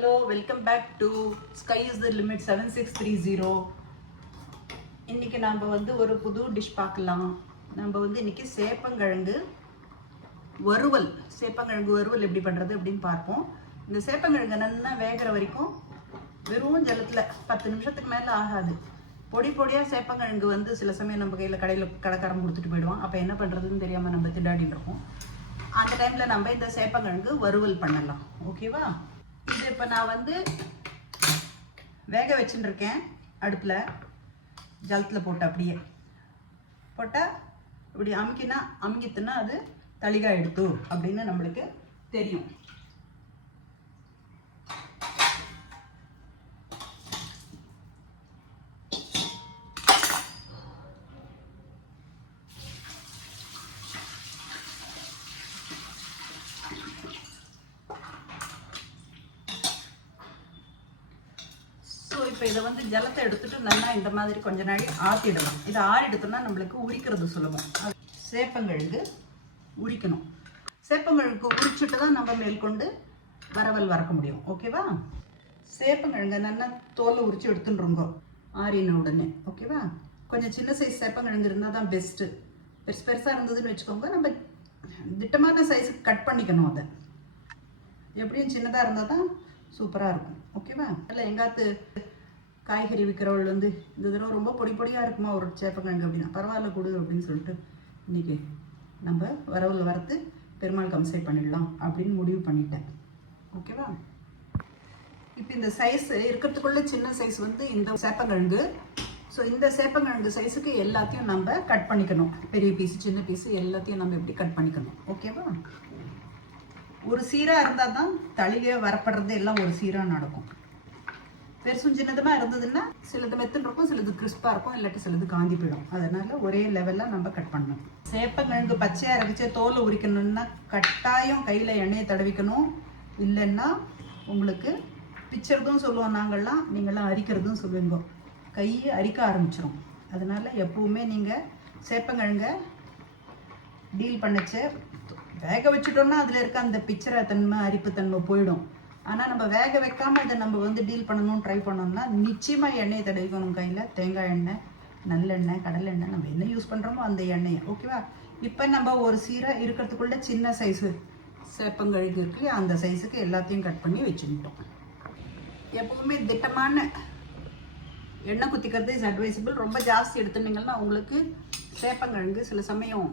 Hello welcome back to sky is the limit seven six three zero இன்னைக்கு நாம் வந்து ஒரு புது டிஷ் பார்க்கலாம். நம்ம வந்து இன்னைக்கு சேப்பங்கிழங்கு வறுவல். சேப்பங்கிழங்கு வறுவல் எப்படி பண்ணுறது அப்படின்னு பார்ப்போம். இந்த சேப்பங்கிழங்கு நல்லா வேகிற வரைக்கும் வெறும் ஜலத்தில் பத்து நிமிஷத்துக்கு மேலே ஆகாது. பொடி பொடியாக சேப்பங்கிழங்கு வந்து சில சமயம் நம்ம கையில் கடையில் கடைக்காரம் கொடுத்துட்டு போயிடுவான். அப்போ என்ன பண்ணுறதுன்னு தெரியாமல் நம்ம திண்டாடின்னு இருக்கோம் அந்த டைமில் நம்ம இந்த சேப்பங்கிழங்கு வறுவல் பண்ணலாம். ஓகேவா இது இப்போ நான் வந்து வேக வச்சுட்டுருக்கேன் அடுப்பில். ஜலத்தில் போட்டு அப்படியே. போட்டால் இப்படி அமுக்கினா அமுக்கித்துனா அது தளிகா எடுத்து அப்படின்னு நம்மளுக்கு தெரியும் ஸோ இப்போ இதை வந்து ஜலத்தை எடுத்துட்டு நல்லா இந்த மாதிரி கொஞ்ச நாள் ஆற்றிடலாம் இதை ஆறிடுத்தோம்னா நம்மளுக்கு உரிக்கிறது சுலபம். அது சேப்பங்கிழங்கு உரிக்கணும். சேப்பங்கிழங்கு உரிச்சுட்டு தான் நம்ம மேற்கொண்டு வரவல் வறக்க முடியும். ஓகேவா சேப்பங்கிழங்கு நல்லா தோலை உரிச்சு எடுத்துட்டுருங்கோ ஆறின உடனே. ஓகேவா கொஞ்சம் சின்ன சைஸ் சேப்பங்கிழங்கு இருந்தால் தான் பெஸ்ட்டு பெருசு பெருசாக இருந்ததுன்னு வச்சுக்கோங்க நம்ம திட்டமான சைஸுக்கு கட் பண்ணிக்கணும் அதை. எப்படியும் சின்னதாக இருந்தால் தான் சூப்பராக இருக்கும். ஓகேவா இல்லை எங்காத்து காய்கறி விற்கிறவள் வந்து இந்த தடவை ரொம்ப பொடி பொடியாக இருக்குமா ஒரு சேப்பங்கிழங்கு அப்படின்னா? பரவாயில்ல கொடு அப்படின்னு சொல்லிட்டு இன்னைக்கு நம்ம வரவில் வரத்து பெருமாள் கம்சை பண்ணிடலாம் அப்படின்னு முடிவு பண்ணிட்டேன். ஓகேவா இப்போ இந்த சைஸ் இருக்கிறதுக்குள்ள சின்ன சைஸ் வந்து இந்த சேப்பங்கிழங்கு ஸோ இந்த சேப்பங்கிழங்கு சைஸுக்கு எல்லாத்தையும் நம்ம கட் பண்ணிக்கணும். பெரிய பீஸ் சின்ன பீஸு எல்லாத்தையும் நம்ம எப்படி கட் பண்ணிக்கணும்? ஓகேவா ஒரு சீராக இருந்தால் தான் தளிகை வரப்படுறது எல்லாம் ஒரு சீராக நடக்கும். பெருசும் சின்னதுமா இருந்ததுன்னா சிலது மெத்துன்னு இருக்கும் சிலது கிறிஸ்பாக இருக்கும் இல்லாட்டி சிலது காந்தி போயிடும் அதனால ஒரே லெவலில் நம்ம கட் பண்ணணும். சேப்பங்கிழங்கு பச்சையாக அரைச்சி தோலை உரிக்கணும்னா கட்டாயம் கையில் எண்ணெயை தடவிக்கணும். இல்லைன்னா உங்களுக்கு பிச்சறதும் சொல்லுவோம் நாங்கள்லாம் நீங்கள்லாம் அரிக்கிறதும் சொல்லுங்க. கையை அரிக்க ஆரம்பிச்சிடும் அதனால எப்பவுமே நீங்கள் சேப்பங்கிழங்க டீல் பண்ணச்ச வேக வச்சுட்டோம்னா அதில் இருக்க அந்த பிச்சரை தன்மை அரிப்பு தன்மை போயிடும். ஆனால் நம்ம வேக வைக்காம இதை நம்ம வந்து டீல் பண்ணணும்னு ட்ரை பண்ணோம்னா நிச்சயமாக எண்ணெயை தடவிக்கணும் கையில். தேங்காய் எண்ணெய் நல்லெண்ணெய் கடலெண்ணெய் நம்ம என்ன யூஸ் பண்ணுறோமோ அந்த எண்ணெயை ஓகேவா இப்போ நம்ம ஒரு சீரை இருக்கிறதுக்குள்ள சின்ன சைஸு சேப்பங்கழுகு இருக்கு. அந்த சைஸுக்கு எல்லாத்தையும் கட் பண்ணி வச்சுக்கிட்டோம். எப்பவுமே திட்டமான எண்ணெய் குத்திக்கிறது இஸ் அட்வைசபிள் ரொம்ப ஜாஸ்தி எடுத்துட்டிங்கன்னா உங்களுக்கு சேப்பங்கிழங்கு சில சமயம்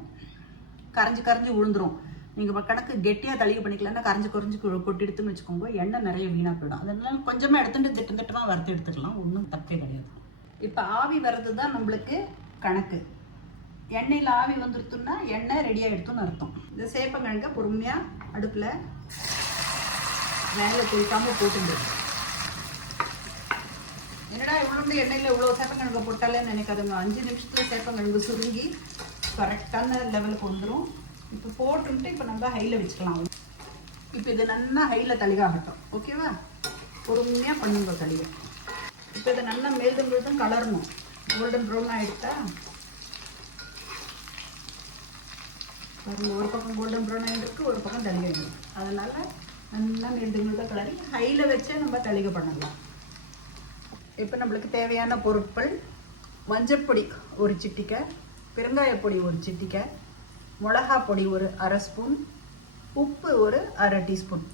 கரைஞ்சி கரைஞ்சி விழுந்துரும் நீங்கள் கணக்கு கெட்டியாக தளிகை பண்ணிக்கலன்னா கரைஞ்சி குறைஞ்சி கொட்டி எடுத்துன்னு வச்சுக்கோங்க. எண்ணெய் நிறைய வீணாக போயிடும். அதனால கொஞ்சமாக எடுத்துட்டு திட்டம் திட்டமாக வறுத்து எடுத்துக்கலாம். ஒன்றும் தப்பே கிடையாது. இப்போ ஆவி வர்றது தான் நம்மளுக்கு கணக்கு. எண்ணெயில் ஆவி வந்துருத்துன்னா எண்ணெய் ரெடியாக எடுத்துன்னு அர்த்தம். இந்த சேப்பங்கிழங்க பொறுமையாக அடுப்பில் வேலை கொய்க்காமல் போட்டுண்டு என்னடா இவ்வளோண்டு எண்ணெயில் இவ்வளோ சேப்பங்கிழங்கு போட்டாலேன்னு நினைக்காதுங்க. அஞ்சு நிமிஷத்தில் சேப்பங்கிழங்கு சுருங்கி கரெக்டான லெவலுக்கு வந்துடும் இப்போ போட்டுன்ட்டு இப்போ நம்ம ஹையில் வச்சுக்கலாம். இப்போ இது நல்லா ஹையில் தளிகாகட்டும் ஓகேவா பொறுமையாக பண்ணுங்க தளிகை இப்போ இதை நல்லா மேல்தும் மேல்தும் கலரணும். கோல்டன் ப்ரௌன் ஆகிடுதா பாருங்க ஒரு பக்கம் கோல்டன் ப்ரௌன் ஆகிருக்கு ஒரு பக்கம் தளிகை ஆகிடும் அதனால் நல்லா மேல்தும் மேல்தும் கலரி ஹையில் வச்சே நம்ம தளிகை பண்ணலாம். இப்போ நம்மளுக்கு தேவையான பொருட்கள் மஞ்சப்பொடி ஒரு சிட்டிக்கை பெருங்காயப்பொடி ஒரு சிட்டிக்கை மிளகா பொடி ஒரு அரை ஸ்பூன் உப்பு ஒரு அரை டீஸ்பூன்.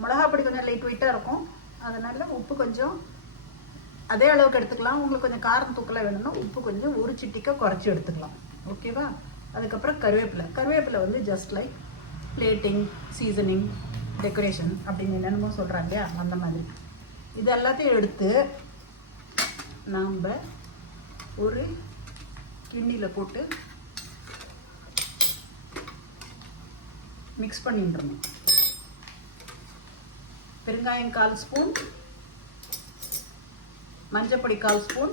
மிளகா பொடி கொஞ்சம் லைட் வெயிட்டாக இருக்கும். அதனால் உப்பு கொஞ்சம் அதே அளவுக்கு எடுத்துக்கலாம். உங்களுக்கு கொஞ்சம் காரம் தூக்கலாக வேணும்னா உப்பு கொஞ்சம் ஒரு சிட்டிக்க குறைச்சி எடுத்துக்கலாம். ஓகேவா அதுக்கப்புறம் கருவேப்பிலை. கருவேப்பிலை வந்து just like plating seasoning decoration அப்படின்னு என்னென்னமோ சொல்கிறாங்க இல்லையா? அந்த மாதிரி. இது எல்லாத்தையும் எடுத்து நாம் ஒரு கிண்ணியில் போட்டு மிக்ஸ் பண்ணிட்டுருணும் பெருங்காயம் கால் ஸ்பூன். மஞ்சப்பொடி கால் ஸ்பூன்.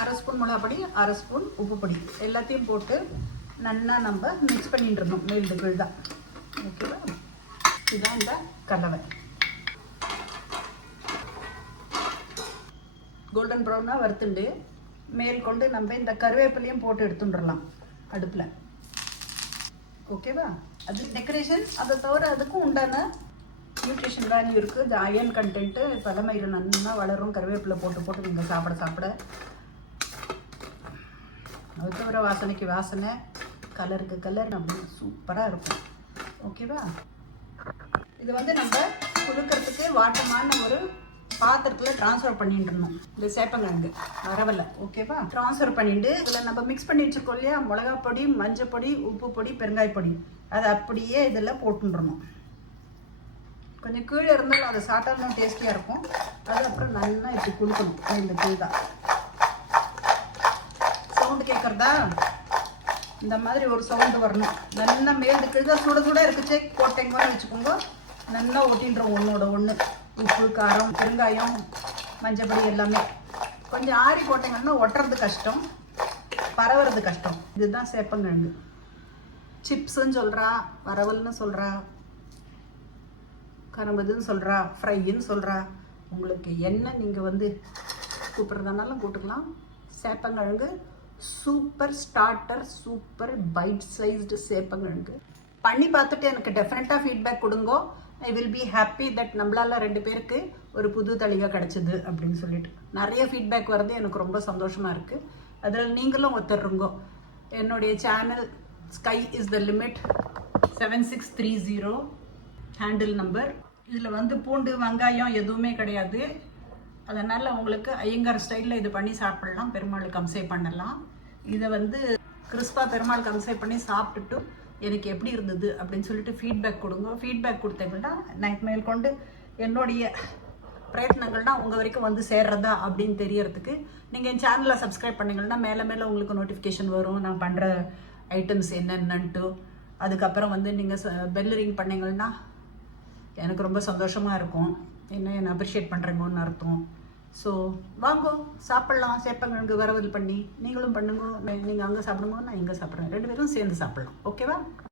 அரை ஸ்பூன் மிளகாப்பொடி அரை ஸ்பூன் உப்பு பொடி. எல்லாத்தையும் போட்டு நல்லா நம்ம மிக்ஸ் பண்ணிட்டு இருந்தோம் மேல்டு கீழ்தான் ஓகேவா? இதுதான் இந்த கலவை. கோல்டன் ப்ரௌனாக வறுத்துண்டு. மேல் கொண்டு நம்ம இந்த கருவேப்பிலையும் போட்டு எடுத்துட்டுறலாம். அடுப்பில். ஓகேவா? அது டெக்கரேஷன் அதை தவிர அதுக்கும் உண்டான நியூட்ரிஷன் வேல்யூ இருக்குது இந்த அயன் கண்டென்ட்டு தலைமையில் நல்லா வளரும். கருவேப்பிலை போட்டு போட்டு நீங்கள் சாப்பிட சாப்பிட. அது தவிர வாசனைக்கு வாசனை கலருக்கு கலர் நம்ம சூப்பராக இருக்கும். ஓகேவா இது வந்து நம்ம கொடுக்கறதுக்கு வாட்டமான ஒரு பாத்திரத்தில் ட்ரான்ஸ்ஃபர் பண்ணிட்டு இருந்தோம் இந்த சேப்பங்கிழங்கு. வரவல்ல. ஓகேவா? ட்ரான்ஸ்ஃபர் பண்ணிட்டு இதில் நம்ம மிக்ஸ் பண்ணி வச்சிருக்கோம் இல்லையா? மிளகா பொடி மஞ்சள் பொடி உப்பு பொடி பெருங்காய பொடி. அதை அப்படியே இதில் போட்டுன்றணும் கொஞ்சம் கீழே இருந்தாலும் அதை சாப்பிட்டாலும் டேஸ்டியாக இருக்கும். அது அப்புறம் நல்லா இப்படி குளுக்கணும் இந்த கீழ் தான். சவுண்டு கேட்குறதா இந்த மாதிரி ஒரு சவுண்டு வரணும். நல்லா மேல் கீழே சுட சுட இருக்குச்சே போட்டேங்கன்னு வச்சுக்கோங்க. நல்லா ஒட்டின்றோம் ஒன்றோட ஒன்று உப்பு காரம் பெருங்காயம் மஞ்சப்பொடி எல்லாமே. கொஞ்சம் ஆறி போட்டீங்கன்னா ஒட்டுறது கஷ்டம் பரவுறது கஷ்டம். இதுதான் சேப்பங்கிழங்கு. சிப்ஸுன்னு சொல்கிறா வரவல்னு சொல்கிறா கரும்புதுன்னு சொல்கிறா ஃப்ரைன்னு சொல்கிறா உங்களுக்கு என்ன நீங்கள் வந்து கூப்பிட்றதுனாலும் கூப்பிட்டுக்கலாம். சேப்பங்கிழங்கு super starter super bite sized சேப்பங்கிழங்கு. பண்ணி பார்த்துட்டு எனக்கு டெஃபினட்டாக ஃபீட்பேக் கொடுங்கோ. I will be happy that நம்மளால ரெண்டு பேருக்கு ஒரு புது தெளிவாக கிடச்சிது அப்படின்னு சொல்லிட்டு. நிறைய ஃபீட்பேக் வர்றது எனக்கு ரொம்ப சந்தோஷமாக இருக்குது அதில் நீங்களும் ஒத்துருங்கோ என்னுடைய channel sky is the limit seven six three zero handle number இதில் வந்து பூண்டு வெங்காயம் எதுவுமே கிடையாது. அதனால் உங்களுக்கு ஐயங்கார் ஸ்டைலில் இது பண்ணி சாப்பிடலாம். பெருமாளுக்கு கம்சை பண்ணலாம். இதை வந்து கிறிஸ்பா பெருமாள் கம்சை பண்ணி சாப்பிட்டுட்டு எனக்கு எப்படி இருந்தது அப்படின்னு சொல்லிட்டு ஃபீட்பேக் கொடுங்க. ஃபீட்பேக் கொடுத்தீங்கன்னா நைட் மேல் கொண்டு என்னுடைய பிரயத்னங்கள்னா உங்கள் வரைக்கும் வந்து சேர்றதா அப்படின்னு தெரியறதுக்கு நீங்கள் என் சேனலை சப்ஸ்கிரைப் பண்ணிங்கன்னா மேலே மேலே உங்களுக்கு நோட்டிஃபிகேஷன் வரும். நான் பண்ணுற ஐட்டம்ஸ் என்னென்னன்ட்டு. அதுக்கப்புறம் வந்து நீங்கள் பெல் ரிங் பண்ணிங்கன்னா எனக்கு ரொம்ப சந்தோஷமாக இருக்கும். என்ன என்னை அப்ரிஷியேட் பண்ணுறீங்கன்னு அர்த்தம். ஸோ வாங்கோ சாப்பிட்லாம். சேப்பங்கிழங்கு வரவல் பண்ணி நீங்களும் பண்ணுங்க. நீங்கள் அங்கே சாப்பிடுங்க நான் இங்கே சாப்பிட்றேன். ரெண்டு பேரும் சேர்ந்து சாப்பிட்லாம். ஓகேவா